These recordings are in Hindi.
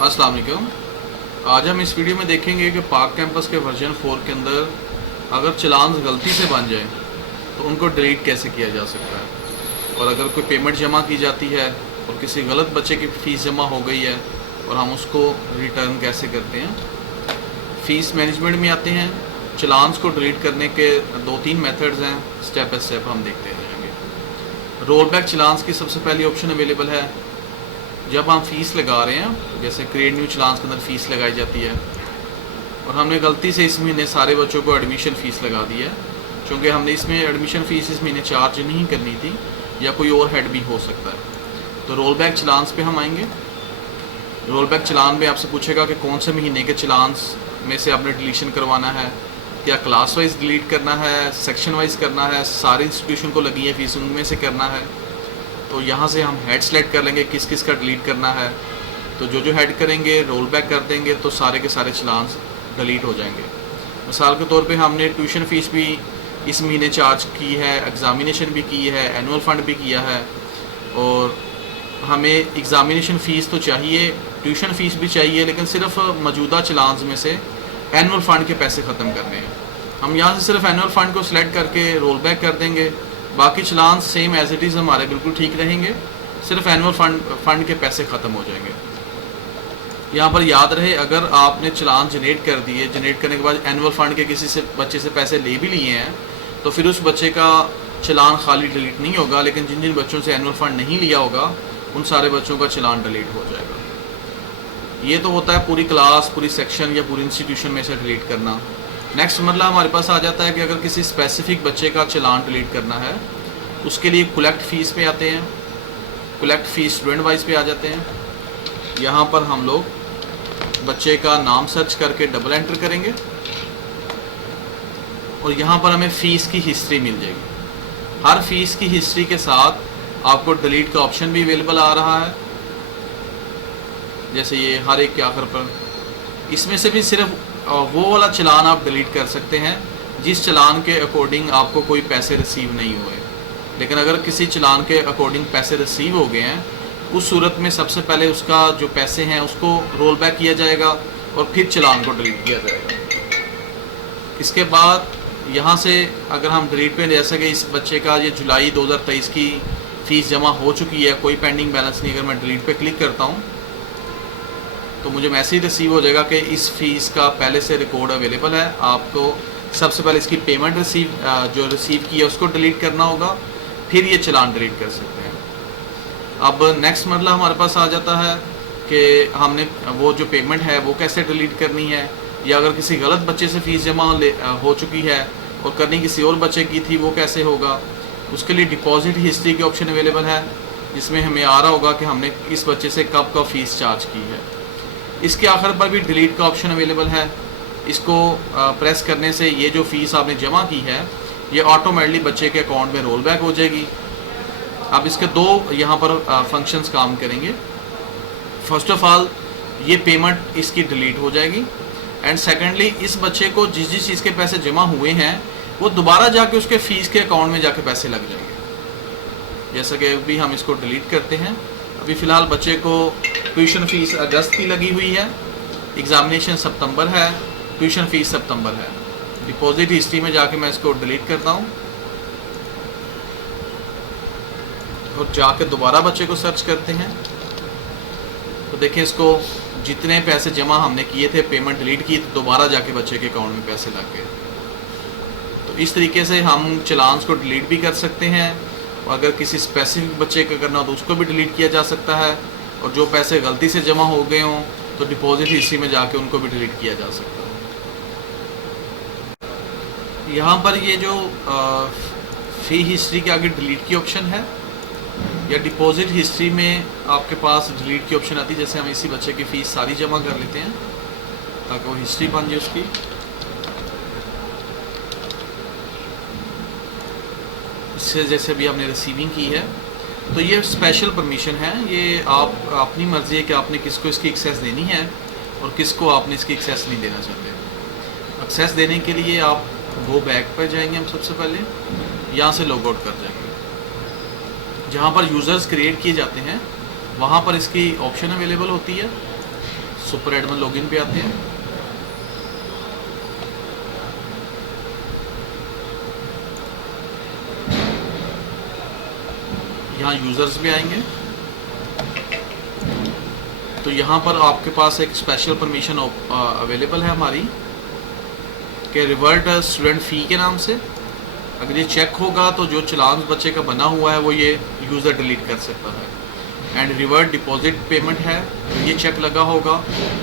अस्सलाम वालेकुम। आज हम इस वीडियो में देखेंगे कि पाक कैंपस के वर्जन 4 के अंदर अगर चलान गलती से बन जाए तो उनको डिलीट कैसे किया जा सकता है, और अगर कोई पेमेंट जमा की जाती है और किसी गलत बच्चे की फ़ीस जमा हो गई है और हम उसको रिटर्न कैसे करते हैं। फ़ीस मैनेजमेंट में आते हैं। चलान्स को डिलीट करने के 2-3 मेथड्स हैं, स्टेप बाय स्टेप हम देखते रहेंगे। रोल बैक चलान्स की सबसे पहली ऑप्शन अवेलेबल है। जब हम फ़ीस लगा रहे हैं, जैसे क्रिएट न्यू चलान्स के अंदर फ़ीस लगाई जाती है और हमने गलती से इस महीने सारे बच्चों को एडमिशन फ़ीस लगा दी है, क्योंकि हमने इसमें एडमिशन फ़ीस इस महीने चार्ज नहीं करनी थी या कोई और हेड भी हो सकता है, तो रोल बैक चलान्स पे हम आएंगे। रोल बैक चलान में आपसे पूछेगा कि कौन से महीने के चलान्स में से आपने डिलीशन करवाना है, क्या क्लास वाइज डिलीट करना है, सेक्शन वाइज करना है, सारे इंस्टीट्यूशन को लगी है फ़ीस उनमें से करना है। तो यहाँ से हम हेड सेलेक्ट कर लेंगे किस किस का डिलीट करना है। तो जो हेड करेंगे रोल बैक कर देंगे तो सारे के सारे चलान्स डिलीट हो जाएंगे। मिसाल के तौर पे हमने ट्यूशन फ़ीस भी इस महीने चार्ज की है, एग्ज़ामिनेशन भी की है, एनुअल फ़ंड भी किया है, और हमें एग्ज़ामिनेशन फ़ीस तो चाहिए, ट्यूशन फ़ीस भी चाहिए, लेकिन सिर्फ मौजूदा चलान्स में से एनुअल फ़ंड के पैसे ख़त्म करने हैं। हम यहाँ से सिर्फ एनुअल फ़ंड को सिलेक्ट करके रोल बैक कर देंगे। बाकी चलान सेम एज इट इज़ हमारे बिल्कुल ठीक रहेंगे, सिर्फ एनुअल फ़ंड के पैसे ख़त्म हो जाएंगे। यहाँ पर याद रहे, अगर आपने चलान जनरेट कर दिए, जनरेट करने के बाद एनुअल फ़ंड के किसी से बच्चे से पैसे ले भी लिए हैं, तो फिर उस बच्चे का चलान खाली डिलीट नहीं होगा, लेकिन जिन जिन बच्चों से एनुअल फ़ंड नहीं लिया होगा उन सारे बच्चों का चलान डिलीट हो जाएगा। ये तो होता है पूरी क्लास, पूरी सेक्शन या पूरी इंस्टीट्यूशन में से डिलीट करना। नेक्स्ट मतलब हमारे पास आ जाता है कि अगर किसी स्पेसिफिक बच्चे का चलान डिलीट करना है, उसके लिए कलेक्ट फ़ीस पे आते हैं। कलेक्ट फ़ीस स्टूडेंट वाइज पे आ जाते हैं। यहाँ पर हम लोग बच्चे का नाम सर्च करके डबल एंटर करेंगे और यहाँ पर हमें फ़ीस की हिस्ट्री मिल जाएगी। हर फ़ीस की हिस्ट्री के साथ आपको डिलीट का ऑप्शन भी अवेलेबल आ रहा है, जैसे ये हर एक के आखिर पर। इसमें से भी सिर्फ वो वाला चलान आप डिलीट कर सकते हैं जिस चलान के अकॉर्डिंग आपको कोई पैसे रिसीव नहीं हुए। लेकिन अगर किसी चलान के अकॉर्डिंग पैसे रिसीव हो गए हैं, उस सूरत में सबसे पहले उसका जो पैसे हैं उसको रोल बैक किया जाएगा और फिर चलान को डिलीट किया जाएगा। इसके बाद यहाँ से अगर हम डिलीट पे, जैसा कि इस बच्चे का ये जुलाई 2023 की फ़ीस जमा हो चुकी है, कोई पेंडिंग बैलेंस नहीं, अगर मैं डिलीट पे क्लिक करता हूँ तो मुझे मैसेज रिसीव हो जाएगा कि इस फ़ीस का पहले से रिकॉर्ड अवेलेबल है। आपको सबसे पहले इसकी पेमेंट जो रिसीव की है उसको डिलीट करना होगा, फिर ये चलान डिलीट कर सकते हैं। अब नेक्स्ट मतलब हमारे पास आ जाता है कि हमने वो जो पेमेंट है वो कैसे डिलीट करनी है, या अगर किसी गलत बच्चे से फ़ीस जमा हो चुकी है और करनी किसी और बच्चे की थी, वो कैसे होगा। उसके लिए डिपॉजिट हिस्ट्री के ऑप्शन अवेलेबल है, जिसमें हमें आ रहा होगा कि हमने इस बच्चे से कब कब फ़ीस चार्ज की है। इसके आखिर पर भी डिलीट का ऑप्शन अवेलेबल है। इसको प्रेस करने से ये जो फ़ीस आपने जमा की है ये ऑटोमेटिकली बच्चे के अकाउंट में रोल बैक हो जाएगी। अब इसके दो यहाँ पर फंक्शंस काम करेंगे। फर्स्ट ऑफ ऑल ये पेमेंट इसकी डिलीट हो जाएगी, एंड सेकेंडली इस बच्चे को जिस जिस चीज़ के पैसे जमा हुए हैं वो दोबारा जाके उसके फ़ीस के अकाउंट में जाके पैसे लग जाएंगे। जैसा कि अभी हम इसको डिलीट करते हैं। अभी फ़िलहाल बच्चे को ट्यूशन फ़ीस अगस्त की लगी हुई है, एग्ज़ामिनेशन सितंबर है, ट्यूशन फ़ीस सितंबर है। डिपॉजिट हिस्ट्री में जाके मैं इसको डिलीट करता हूँ और जाके दोबारा बच्चे को सर्च करते हैं तो देखें इसको जितने पैसे जमा हमने किए थे, पेमेंट डिलीट की, तो दोबारा जाके बच्चे के अकाउंट में पैसे लग गए। तो इस तरीके से हम चलान्स को डिलीट भी कर सकते हैं, और अगर किसी स्पेसिफिक बच्चे का करना हो तो उसको भी डिलीट किया जा सकता है, और जो पैसे गलती से जमा हो गए हों तो डिपॉजिट हिस्ट्री में जाके उनको भी डिलीट किया जा सकता है। यहाँ पर ये जो फ़ी हिस्ट्री के आगे डिलीट की ऑप्शन है, या डिपॉजिट हिस्ट्री में आपके पास डिलीट की ऑप्शन आती है। जैसे हम इसी बच्चे की फ़ीस सारी जमा कर लेते हैं ताकि वो हिस्ट्री बन जाए उसकी। इससे जैसे भी आपने रिसीविंग की है, तो ये स्पेशल परमिशन है, ये आप अपनी मर्ज़ी है कि आपने किसको इसकी एक्सेस देनी है और किसको आपने इसकी एक्सेस नहीं देना चाहते। एक्सेस देने के लिए आप गो बैक पर जाएंगे, हम सबसे पहले यहाँ से लॉग आउट कर जाएंगे। जहाँ पर यूज़र्स क्रिएट किए जाते हैं वहाँ पर इसकी ऑप्शन अवेलेबल होती है। सुपर एडमिन लॉगिन पे आते हैं। यहाँ यूज़र्स भी आएंगे, तो यहाँ पर आपके पास एक स्पेशल परमिशन अवेलेबल है हमारी कि रिवर्ट स्टूडेंट फ़ी के नाम से। अगर ये चेक होगा तो जो चलान बच्चे का बना हुआ है वो ये यूज़र डिलीट कर सकता है। एंड रिवर्ट डिपॉजिट पेमेंट है, अगर ये चेक लगा होगा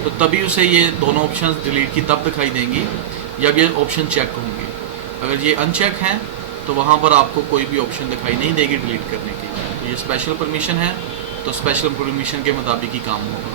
तो तभी उसे ये दोनों ऑप्शन डिलीट की तब दिखाई देंगी जब ये ऑप्शन चेक होंगे। अगर ये अनचेक हैं तो वहाँ पर आपको कोई भी ऑप्शन दिखाई नहीं देगी डिलीट करने की। तो ये स्पेशल परमिशन है, तो स्पेशल परमिशन के मुताबिक ही काम होगा।